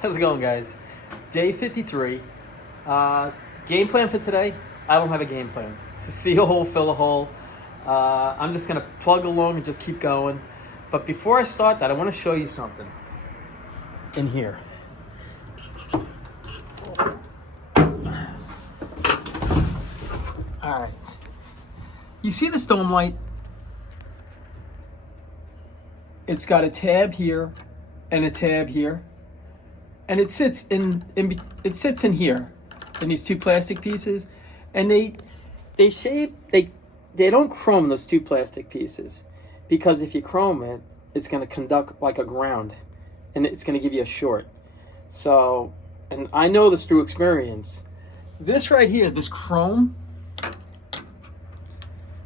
How's it going, guys? Day 53. Game plan for today? I don't have a game plan. To see a hole, fill a hole. I'm just going to plug along and just keep going. But before I start that, I want to show you something in here. All right. You see this dome light? It's got a tab here and a tab here. And it sits in here, in these two plastic pieces, and they don't chrome those two plastic pieces, because if you chrome it, it's going to conduct like a ground, and it's going to give you a short. So, and I know this through experience. This right here, this chrome,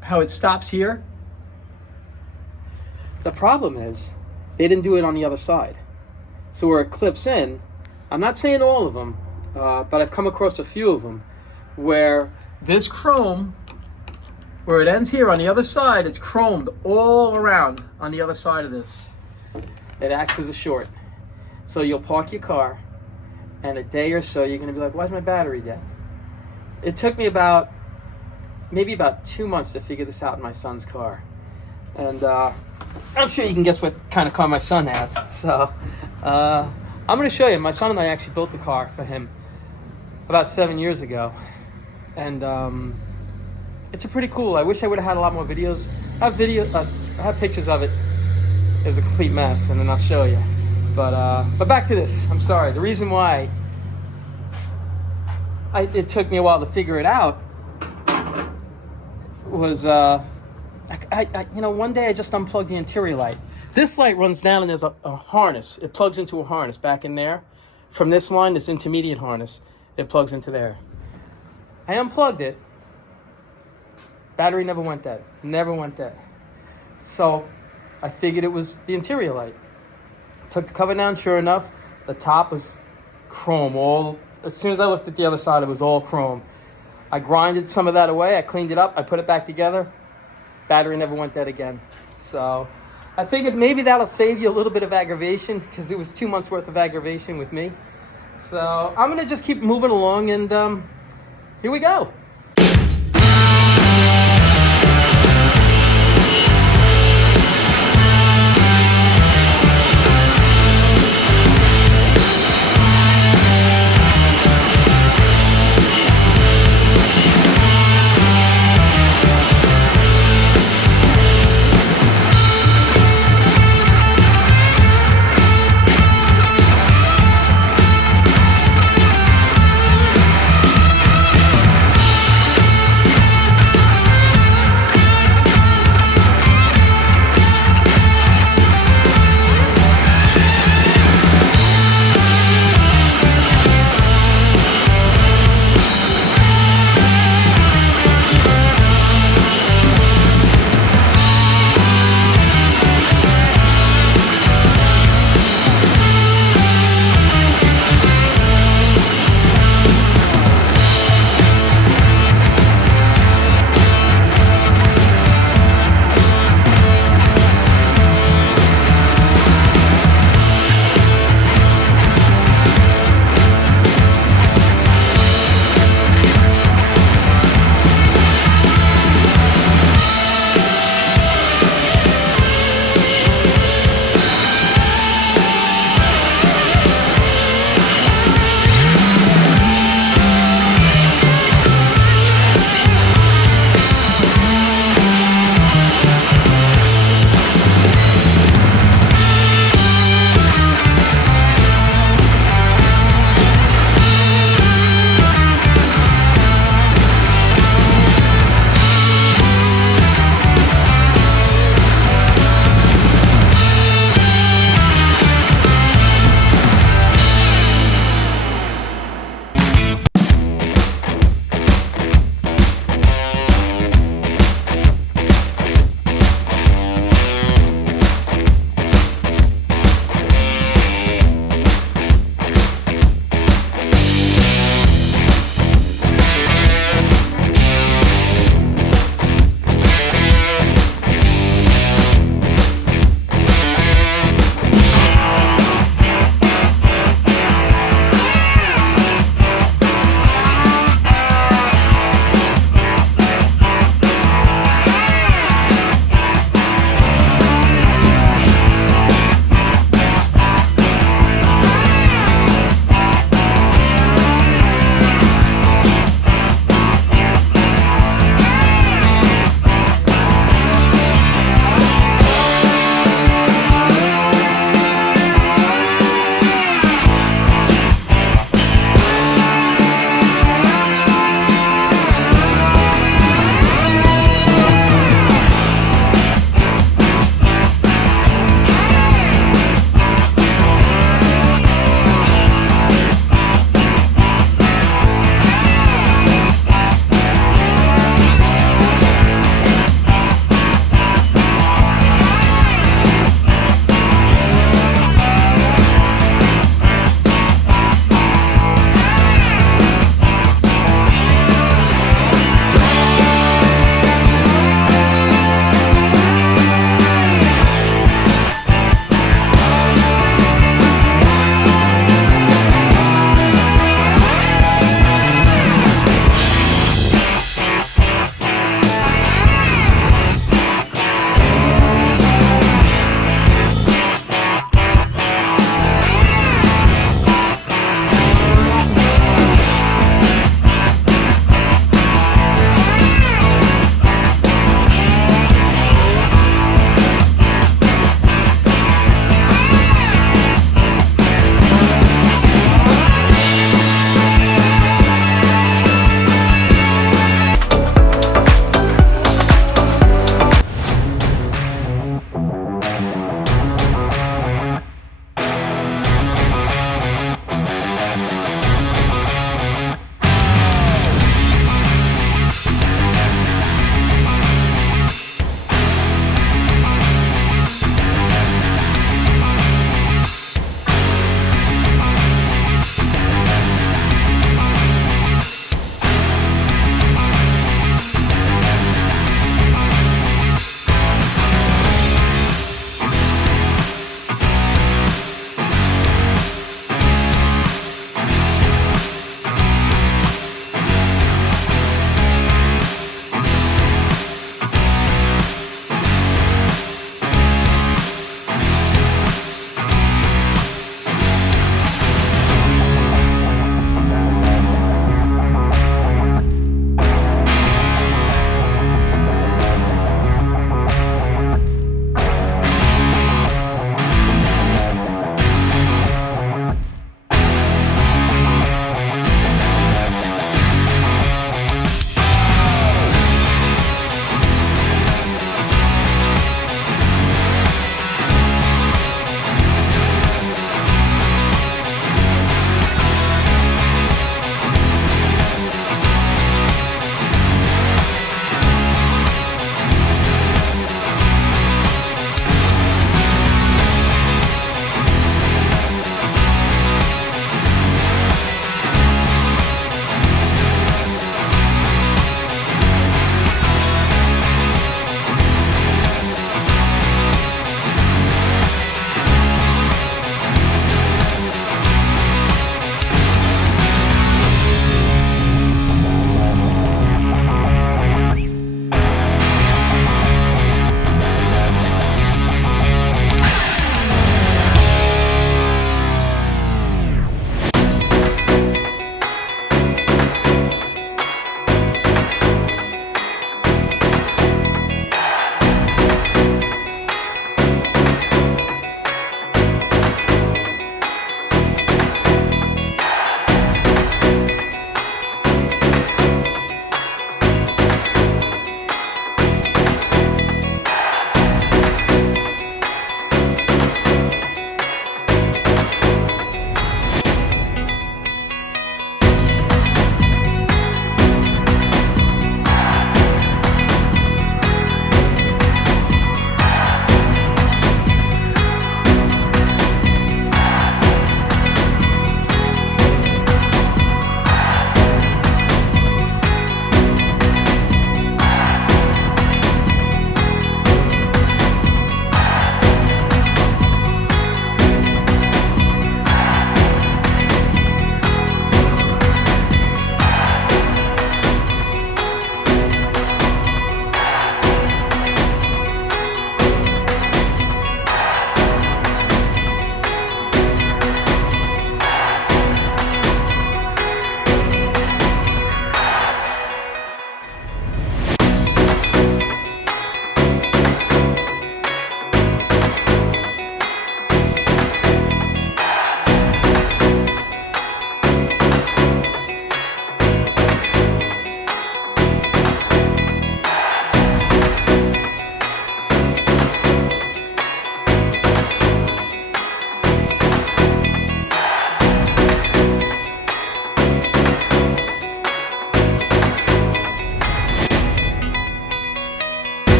how it stops here. The problem is they didn't do it on the other side. So where it clips in, I'm not saying all of them, but I've come across a few of them where this chrome, where it ends here on the other side, it's chromed all around on the other side of this. It acts as a short. So you'll park your car, and a day or so you're going to be like, why's my battery dead? It took me maybe about 2 months to figure this out in my son's car. And I'm sure you can guess what kind of car my son has. So I'm going to show you. My son and I actually built a car for him about 7 years ago. And it's a pretty cool. I wish I would have had a lot more videos. I have pictures of it. It was a complete mess, and then I'll show you. But back to this. I'm sorry. The reason why it took me a while to figure it out was one day I just unplugged the interior light. This light runs down and there's a harness. It plugs into a harness back in there. From this line, this intermediate harness, it plugs into there. I unplugged it. Battery never went dead. Never went dead. So I figured it was the interior light. Took the cover down, sure enough, the top was chrome. As soon as I looked at the other side, it was all chrome. I grinded some of that away, I cleaned it up, I put it back together. Battery never went dead again. So I figured maybe that'll save you a little bit of aggravation, because it was 2 months worth of aggravation with me. So I'm going to just keep moving along, and here we go.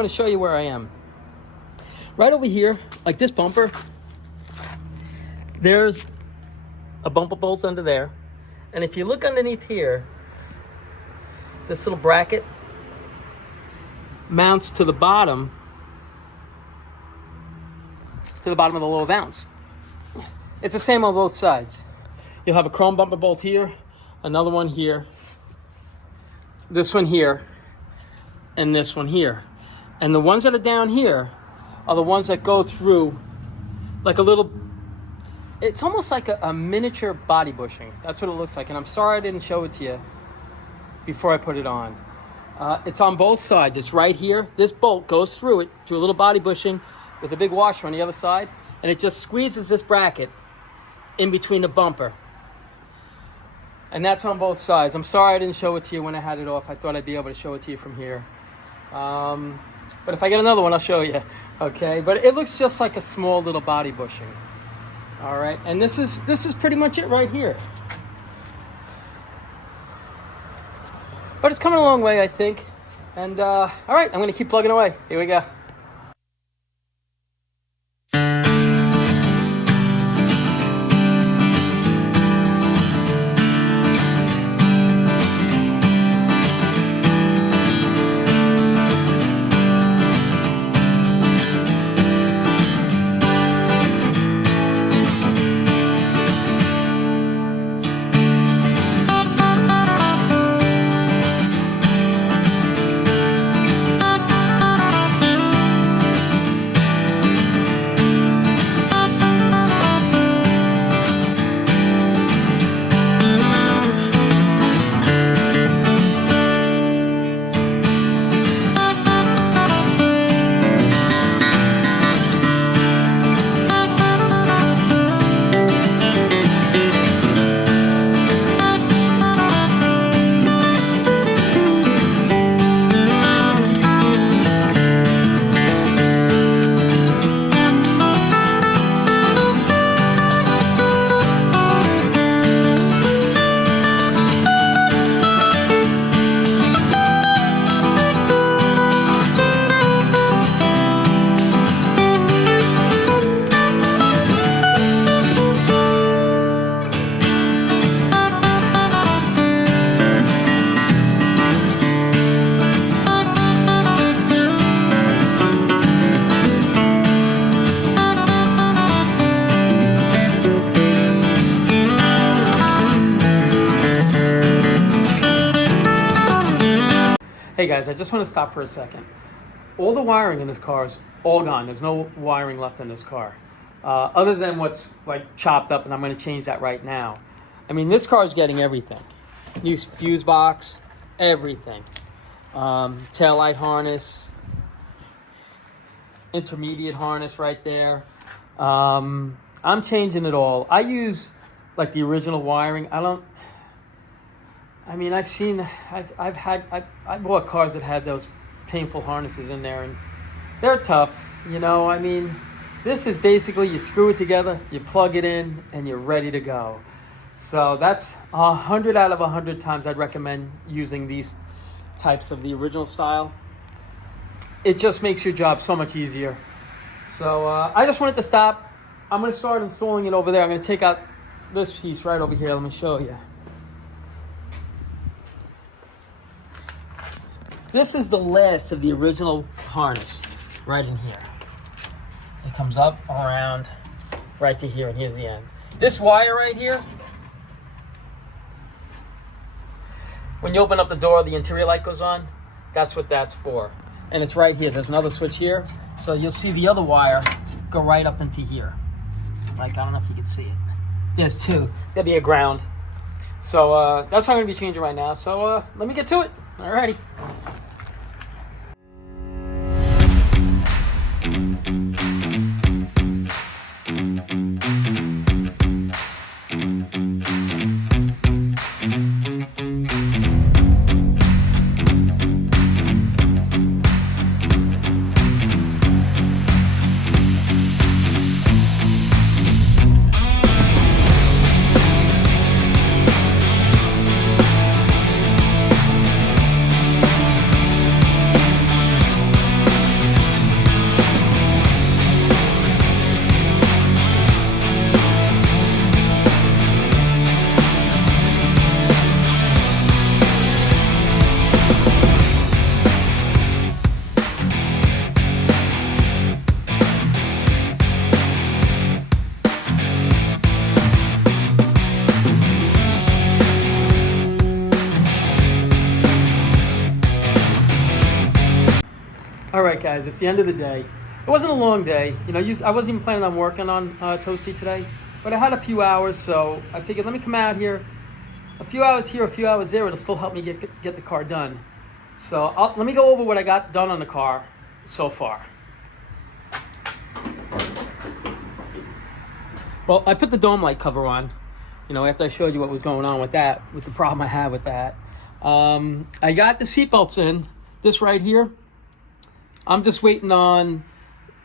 want to show you where I am. Right over here, like this bumper, there's a bumper bolt under there. And if you look underneath here, this little bracket mounts to the bottom of the lower valance. It's the same on both sides. You'll have a chrome bumper bolt here, another one here, this one here, and this one here. And the ones that are down here are the ones that go through like a little, it's almost like a miniature body bushing. That's what it looks like. And I'm sorry I didn't show it to you before I put it on. It's on both sides. It's right here. This bolt goes through it, through a little body bushing with a big washer on the other side, and it just squeezes this bracket in between the bumper. And that's on both sides. I'm sorry I didn't show it to you when I had it off. I thought I'd be able to show it to you from here. But if I get another one, I'll show you. Okay, but it looks just like a small little body bushing. All right, and this is pretty much it right here. But it's coming a long way, I think. And all right, I'm gonna keep plugging away. Here we go. Hey guys, I just want to stop for a second. All the wiring in this car is all gone. There's no wiring left in this car. Other than what's like chopped up, and I'm going to change that right now. I mean, this car is getting everything. New fuse box, everything. Tail light harness, intermediate harness right there. I'm changing it all. I use like the original wiring. I bought cars that had those painful harnesses in there, and they're tough, you know. I mean, this is basically you screw it together, you plug it in, and you're ready to go. So that's 100 out of 100 times I'd recommend using these types of the original style. It just makes your job so much easier. So I just wanted to stop. I'm going to start installing it over there. I'm going to take out this piece right over here. Let me show you. This is the last of the original harness right in here. It comes up around right to here, and here's the end. This wire right here, when you open up the door, the interior light goes on. That's what that's for. And it's right here. There's another switch here. So you'll see the other wire go right up into here. Like, I don't know if you can see it. There's two. There'll be a ground. So that's what I'm going to be changing right now. So let me get to it. Alrighty. right, guys, it's the end of the day. It wasn't a long day. You know, I wasn't even planning on working on Toasty today, but I had a few hours, so I figured let me come out here. A few hours here, a few hours there, it'll still help me get the car done. So let me go over what I got done on the car so far. Well, I put the dome light cover on, you know, after I showed you what was going on with that, with the problem I had with that. I got the seatbelts in, this right here. I'm just waiting on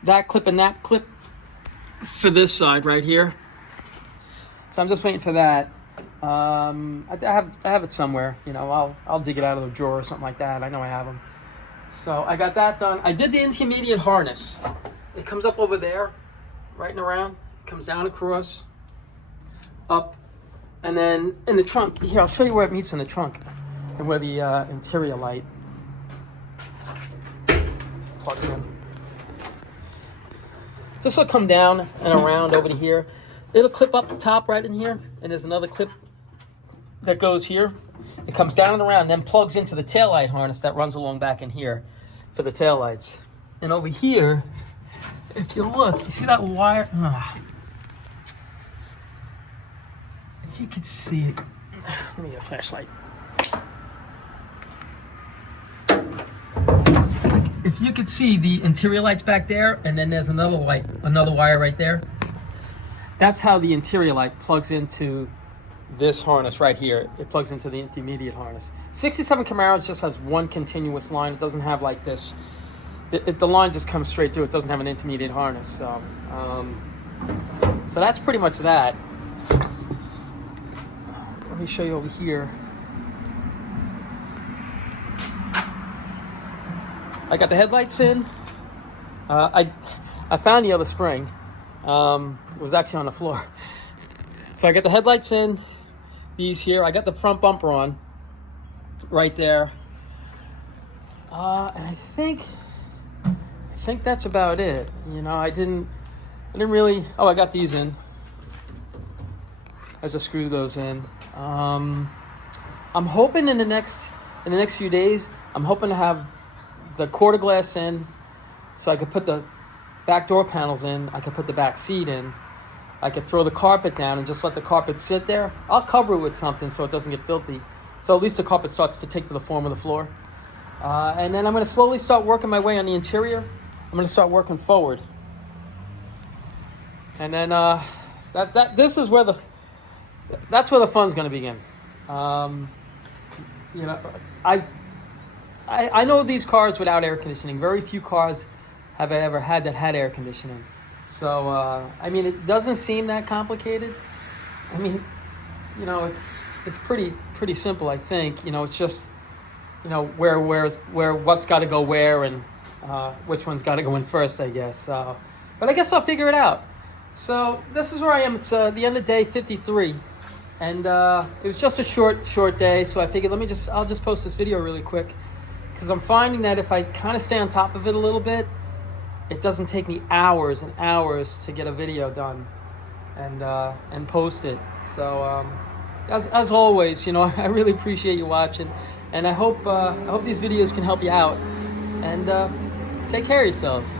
that clip and that clip for this side right here. So I'm just waiting for that. I have it somewhere, you know, I'll dig it out of the drawer or something like that. I know I have them. So I got that done. I did the intermediate harness. It comes up over there, right and around. It comes down across, up, and then in the trunk. Here, I'll show you where it meets in the trunk and where the interior light plugs in. This will come down and around over to here. It'll clip up the top right in here, and there's another clip that goes here. It comes down and around, then plugs into the taillight harness that runs along back in here for the taillights. And over here, if you look, you see that wire? If you could see it, let me get a flashlight. If you could see the interior lights back there, and then there's another light, another wire right there. That's how the interior light plugs into this harness right here. It plugs into the intermediate harness. 67 Camaros just has one continuous line. It doesn't have like this. The line just comes straight through. It doesn't have an intermediate harness. So that's pretty much that. Let me show you over here. I got the headlights in. I found the other spring. It was actually on the floor. So I got the headlights in, these here. I got the front bumper on, right there. And I think that's about it. You know, I didn't really. Oh, I got these in. I just screwed those in. I'm hoping in the next few days, I'm hoping to have the quarter glass in, so I could put the back door panels in. I could put the back seat in. I could throw the carpet down and just let the carpet sit there. I'll cover it with something so it doesn't get filthy. So at least the carpet starts to take to the form of the floor. And then I'm going to slowly start working my way on the interior. I'm going to start working forward. And then this is where that's where the fun's going to begin. You know, I know these cars without air conditioning. Very few cars have I ever had that had air conditioning. So, I mean, it doesn't seem that complicated. I mean, you know, it's pretty simple, I think. You know, it's just, you know, where what's got to go where and which one's got to go in first, I guess. But I guess I'll figure it out. So this is where I am. It's the end of day 53. And it was just a short day, so I figured I'll just post this video really quick, because I'm finding that if I kind of stay on top of it a little bit, it doesn't take me hours and hours to get a video done and post it. So as always, you know, I really appreciate you watching, and I hope these videos can help you out. And take care of yourselves.